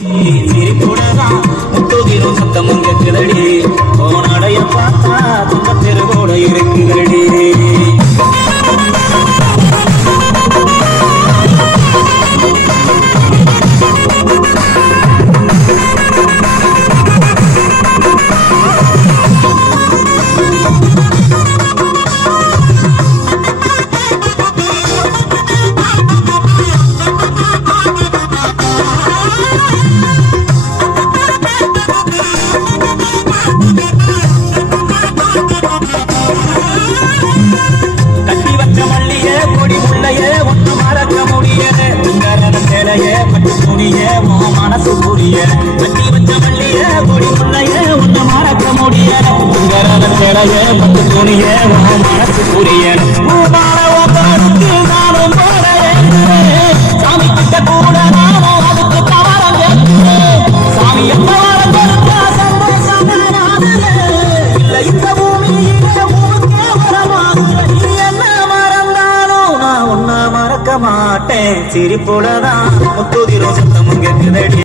சிரிப்புடதான் முத்துதிரும் சத்தமும் கேட்குதடி போனடைய பார்த்தா தும்ப தெருவோட இருக்குதடி மனசு புரிய கட்டி வச்ச மல்லிய கொடி முல்லைய ஒண்ணு மறக்க முடிய உங்களால சேலைய பத்து துணிய மனசு புரிய நானும் சாமி கிட்ட கூட நானும் அதுக்கு தவறம் கேட்கிறேன் சாமி இல்ல இந்த பூமியில பூமிக்கே வரமாகுற நீ என்ன மறந்தாலும் நான் ஒன்ன மறக்க மாட்டேன் சிரிப்புடதான் முத்துதிரும் சத்தமும் கேட்குதடி